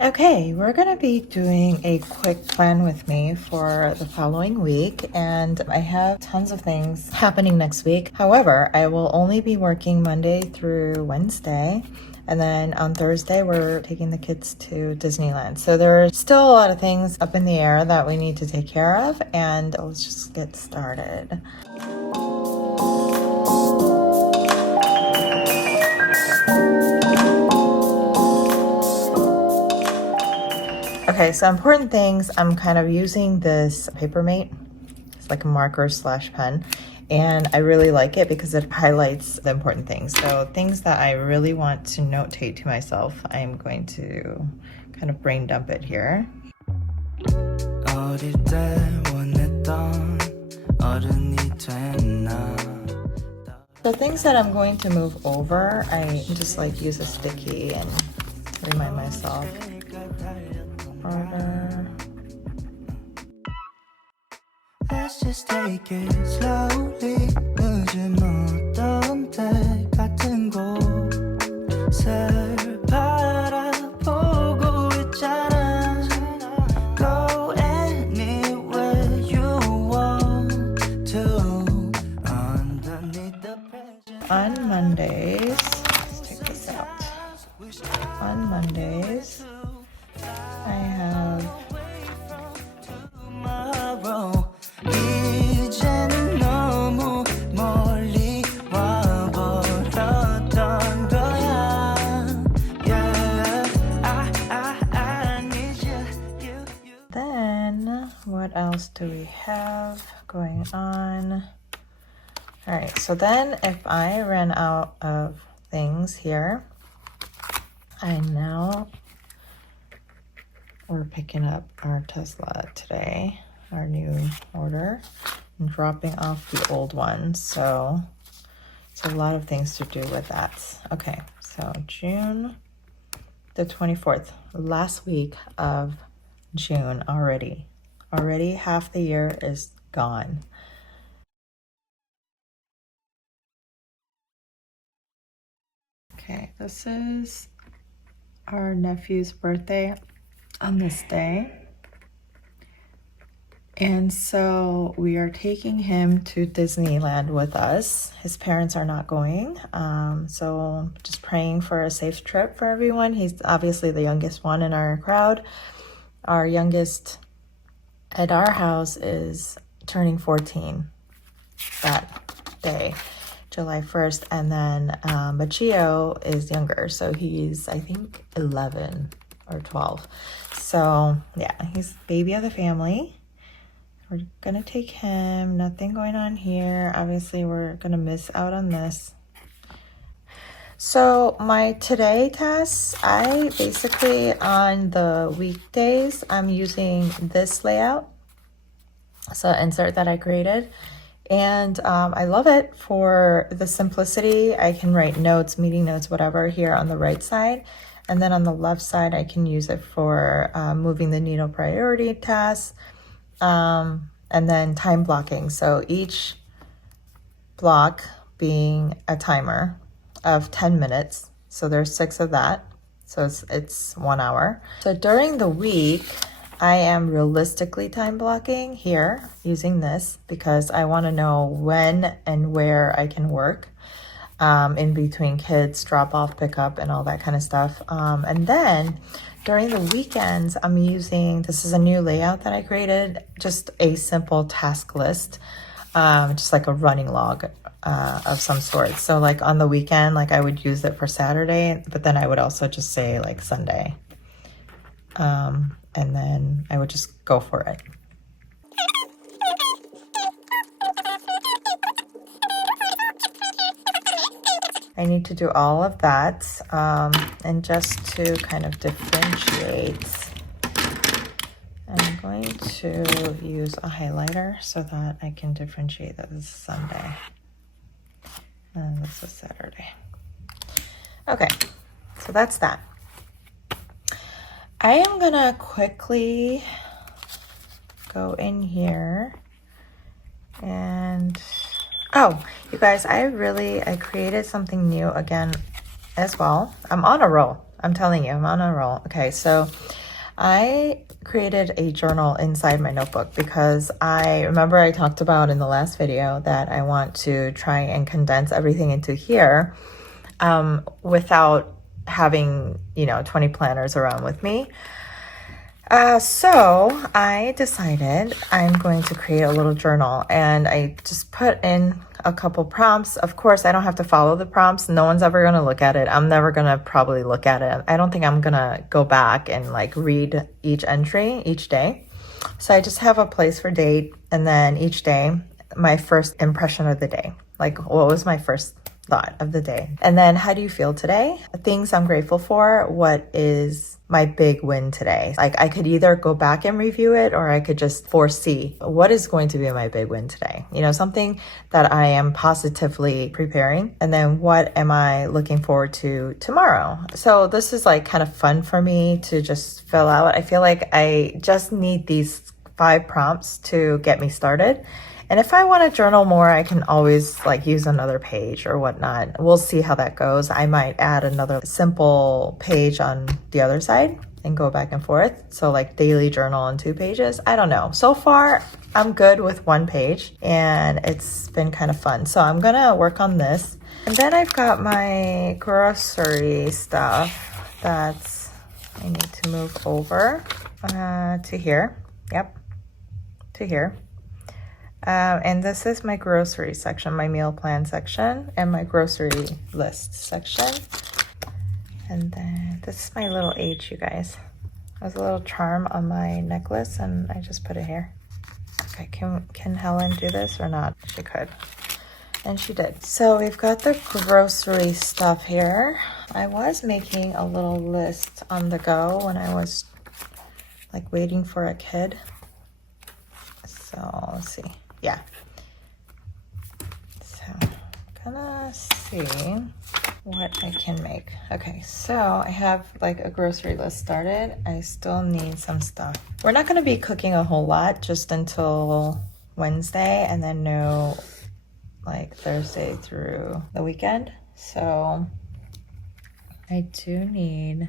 Okay, we're gonna be doing a quick plan with me for the following week, and I have tons of things happening next week. However, I will only be working Monday through Wednesday, and then on Thursday we're taking the kids to Disneyland. So there are still a lot of things up in the air that we need to take care of, and let's just get started. Okay, so important things, I'm kind of using this Paper Mate. It's like a marker slash pen, and I really like it because it highlights the important things. So things that I really want to notate to myself, I'm going to kind of brain dump it here. So things that I'm going to move over, I just like use a sticky and remind myself. Let's just take it slowly. 늦은 어떤 때 같은 곳을 바라보고 있잖아. Go anywhere you want to. Underneath the pressure. On Mondays, let's take this out. On Mondays, I have what else do we have going on? All right, so then if I ran out of things here, we're picking up our Tesla today, our new order, and dropping off the old one. So it's a lot of things to do with that. Okay, so June the 24th, last week of June already. Already half the year is gone. Okay, this is our nephew's birthday on this day. And so we are taking him to Disneyland with us. His parents are not going. So just praying for a safe trip for everyone. He's obviously the youngest one in our crowd. Our youngest at our house is turning 14 that day, July 1st, and then Machio is younger, so he's, I think, 11 or 12. So yeah, he's the baby of the family. We're gonna take him, nothing going on here. Obviously, we're gonna miss out on this. So my today tasks, I basically, on the weekdays, I'm using this layout. So insert that I created. And I love it for the simplicity. I can write notes, meeting notes, whatever here on the right side. And then on the left side, I can use it for moving the needle priority tasks. And then time blocking. So each block being a timer of 10 minutes. So there's 6 of that. So it's 1 hour. So during the week, I am realistically time blocking here using this because I want to know when and where I can work in between kids, drop off, pick up, and all that kind of stuff. And then during the weekends, I'm using, this is a new layout that I created, just a simple task list, just like a running log of some sort. So like on the weekend, like I would use it for Saturday, but then I would also just say like Sunday. And then I would just go for it. I need to do all of that, and just to kind of differentiate, I'm going to use a highlighter so that I can differentiate that this is Sunday and this is Saturday. Okay, so that's that. I am gonna quickly go in here and, oh, you guys, I created something new again as well. I'm on a roll. I'm telling you, I'm on a roll. Okay, so I created a journal inside my notebook because I remember I talked about in the last video that I want to try and condense everything into here without having, 20 planners around with me. So I decided I'm going to create a little journal, and I just put in a couple prompts. Of course, I don't have to follow the prompts. No one's ever going to look at it. I'm never going to probably look at it. I don't think I'm going to go back and like read each entry each day. So I just have a place for date, and then each day, my first impression of the day. Like, what was my first thought of the day? And then, how do you feel today? Things I'm grateful for. What is my big win today? Like, I could either go back and review it, or I could just foresee what is going to be my big win today. Something that I am positively preparing. And then what am I looking forward to tomorrow? So this is like kind of fun for me to just fill out. I feel like I just need these 5 prompts to get me started. And if I want to journal more, I can always like use another page or whatnot. We'll see how that goes. I might add another simple page on the other side and go back and forth. So like daily journal on 2 pages. I don't know. So far, I'm good with 1 page, and it's been kind of fun. So I'm going to work on this. And then I've got my grocery stuff that I need to move over to here. Yep, to here. And this is my grocery section, my meal plan section, and my grocery list section. And then this is my little H, you guys. There's a little charm on my necklace, and I just put it here. Okay, can Helen do this or not? She could. And she did. So we've got the grocery stuff here. I was making a little list on the go when I was like waiting for a kid. So let's see. Yeah. So I'm gonna see what I can make. Okay, so I have like a grocery list started. I still need some stuff. We're not gonna be cooking a whole lot just until Wednesday, and then no like Thursday through the weekend. So I do need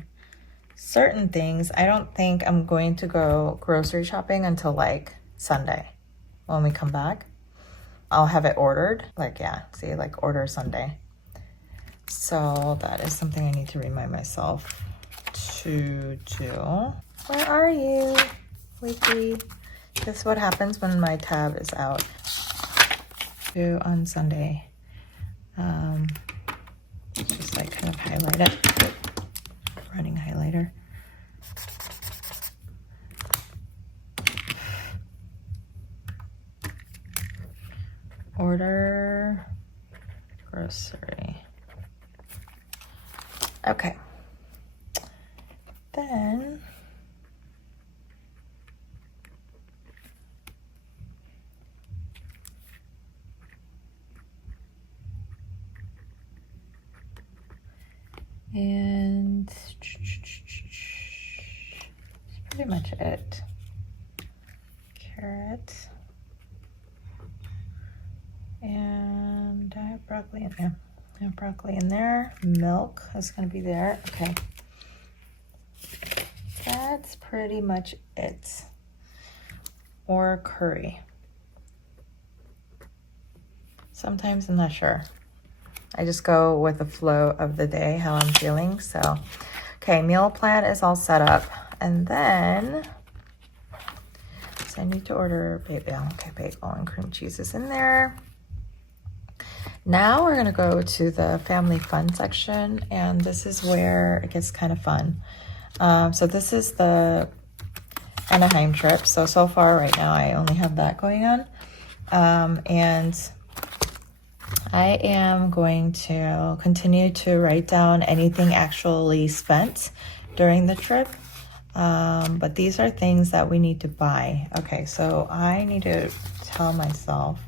certain things. I don't think I'm going to go grocery shopping until like Sunday. When we come back, I'll have it ordered. Like, yeah, see, like order Sunday. So that is something I need to remind myself to do. Where are you, Wiki? This is what happens when my tab is out. Do on Sunday. Just like kind of highlight it. Running highlighter. Order grocery. Okay. Then and that's pretty much it. Carrot. And I have broccoli in there. I have broccoli in there. Milk is going to be there. Okay. That's pretty much it. Or curry. Sometimes I'm not sure. I just go with the flow of the day, how I'm feeling. So, okay, meal plan is all set up. And then, so I need to order bagel. Okay, bagel and cream cheese is in there. Now we're gonna go to the family fun section, and this is where it gets kind of fun. So this is the Anaheim trip. So far right now I only have that going on. And I am going to continue to write down anything actually spent during the trip. But these are things that we need to buy. Okay, so I need to tell myself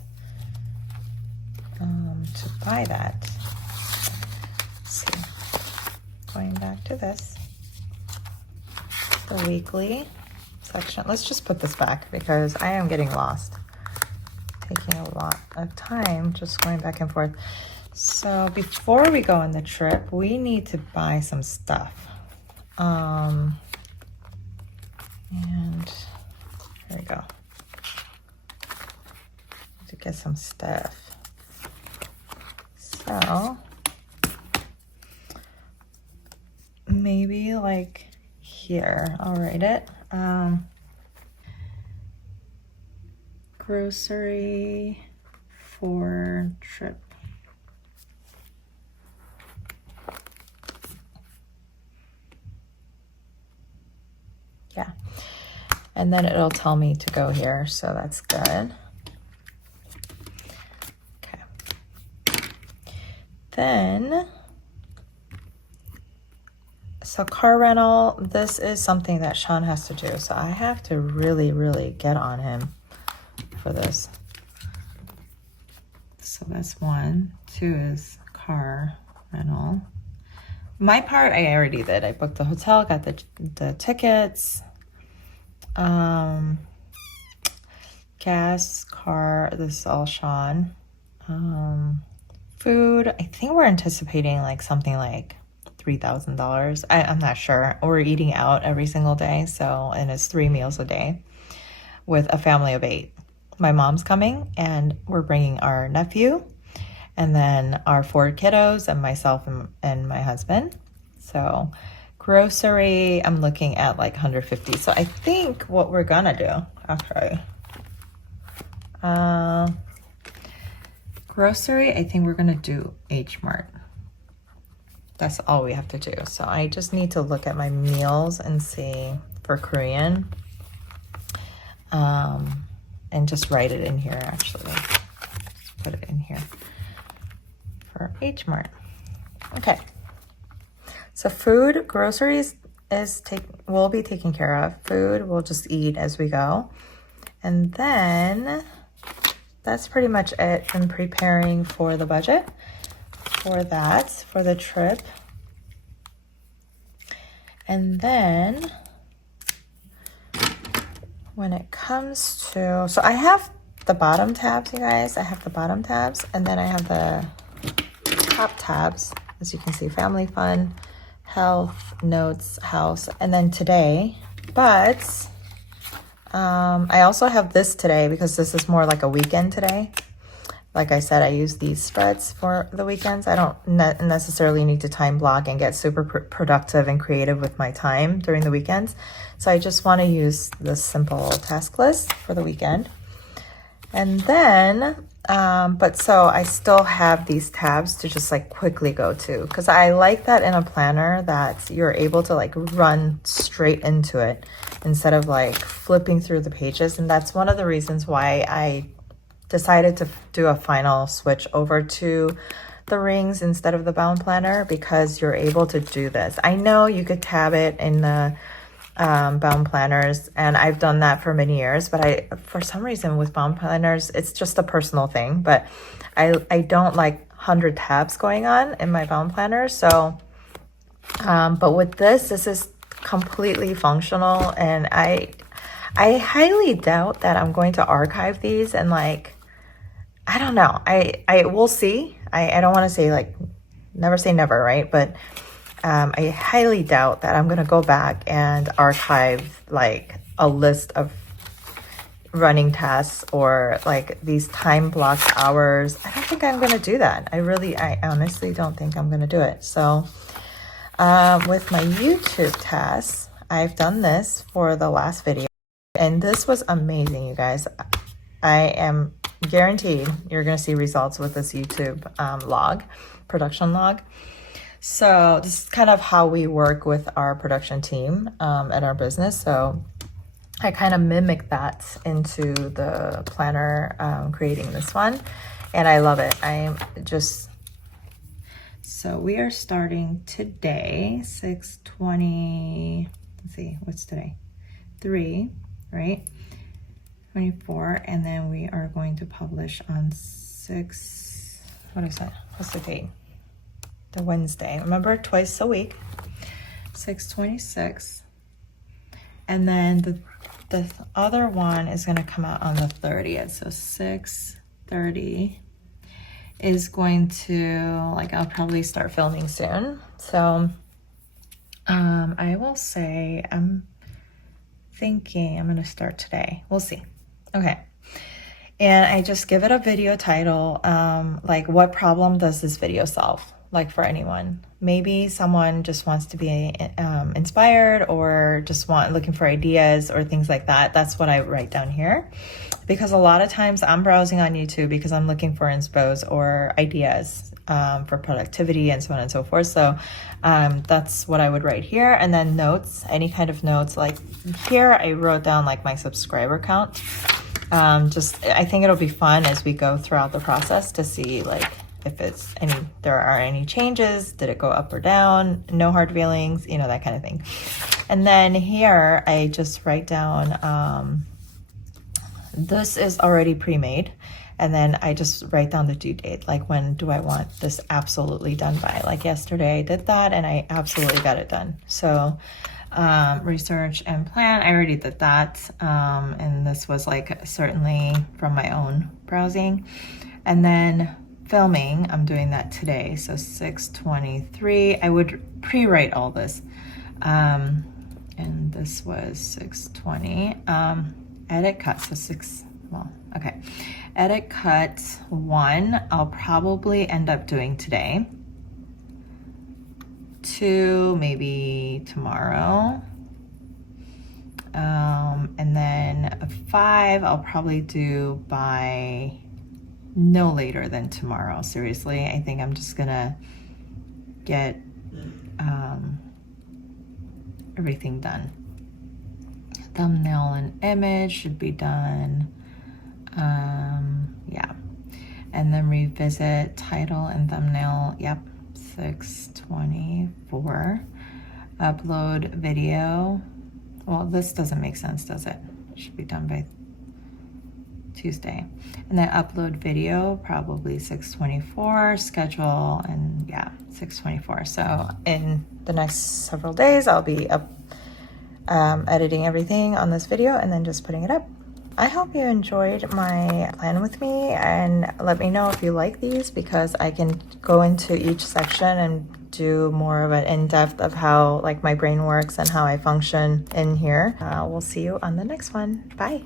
to buy that. Let's see. Going back to this. The weekly section. Let's just put this back because I am getting lost. Taking a lot of time just going back and forth. So before we go on the trip, we need to buy some stuff. And there we go. To get some stuff. So maybe like here, I'll write it. Grocery for trip. Yeah. And then it'll tell me to go here, so that's good. Okay. Then, so car rental, this is something that Sean has to do. So I have to really, really get on him for this. So that's 1. 2 is car rental. My part, I already did. I booked the hotel, got the tickets, gas, car, this is all Sean. Food, I think we're anticipating like something like $3,000. I'm not sure. We're eating out every single day, so, and it's 3 meals a day with a family of 8. My mom's coming, and we're bringing our nephew, and then our 4 kiddos, and myself and my husband. So grocery, I'm looking at like 150. So I think what we're gonna do, actually, grocery, I think we're gonna do H Mart. That's all we have to do. So I just need to look at my meals and see for Korean, and just write it in here, actually. Just put it in here for H Mart. Okay. So food, groceries will be taken care of. Food, we'll just eat as we go. And then that's pretty much it. I'm preparing for the budget for that, for the trip. And then when it comes to, so I have the bottom tabs, you guys. I have the bottom tabs, and then I have the top tabs. As you can see, family fun, health, notes, house, and then today. But I also have this today because this is more like a weekend today. Like I said, I use these spreads for the weekends. I don't necessarily need to time block and get super productive and creative with my time during the weekends. So I just want to use this simple task list for the weekend. And then, but so I still have these tabs to just like quickly go to, because I like that in a planner that you're able to like run straight into it instead of like flipping through the pages. And that's one of the reasons why I decided to do a final switch over to the rings instead of the bound planner, because you're able to do this. I know you could tab it in the bound planners, and I've done that for many years, but for some reason with bound planners, it's just a personal thing, but I don't like 100 tabs going on in my bound planner. So but with this is completely functional, and I highly doubt that I'm going to archive these, and like, I don't know, I will see. I don't want to say like never say never, right? But I highly doubt that I'm going to go back and archive like a list of running tasks or like these time blocked hours. I don't think I'm going to do that. I honestly don't think I'm going to do it. So with my YouTube tasks, I've done this for the last video, and this was amazing, you guys. I am guaranteed you're going to see results with this YouTube production log. So this is kind of how we work with our production team at our business. So I kind of mimic that into the planner, creating this one, and I love it. So we are starting today, 6/20, let's see, what's today? 3, right? 24, and then we are going to publish on 6, what is that? What's the date? The Wednesday. Remember, twice a week, 6/26. And then the other one is going to come out on the 30th. So 6/30 is going to, like, I'll probably start filming soon. So I will say I'm thinking I'm gonna start today. We'll see. Okay. And I just give it a video title, like what problem does this video solve? Like for anyone. Maybe someone just wants to be inspired or just looking for ideas or things like that. That's what I write down here. Because a lot of times I'm browsing on YouTube because I'm looking for inspos or ideas for productivity and so on and so forth. So that's what I would write here. And then notes, any kind of notes. Like here I wrote down like my subscriber count. I think it'll be fun as we go throughout the process to see like if there are any changes, did it go up or down, no hard feelings, you know, that kind of thing. And then here I just write down, this is already pre-made. And then I just write down the due date, like when do I want this absolutely done by? Like yesterday I did that and I absolutely got it done. So research and plan, I already did that. And this was like certainly from my own browsing. And then filming, I'm doing that today. So 6:23, I would pre-write all this. And this was 6:20. Edit cut, so okay. Edit cut 1, I'll probably end up doing today. 2, maybe tomorrow. And then 5, I'll probably do by no later than tomorrow. Seriously, I think I'm just gonna get everything done. Thumbnail and image should be done. Yeah. And then revisit title and thumbnail. Yep. 6:24. Upload video. Well, this doesn't make sense, does it? It should be done by Tuesday. And then upload video, probably 6:24. Schedule, and yeah, 6:24. So in the next several days, I'll be editing everything on this video and then just putting it up. I hope you enjoyed my plan with me, and let me know if you like these, because I can go into each section and do more of an in-depth of how like my brain works and how I function in here. We'll see you on the next one. Bye.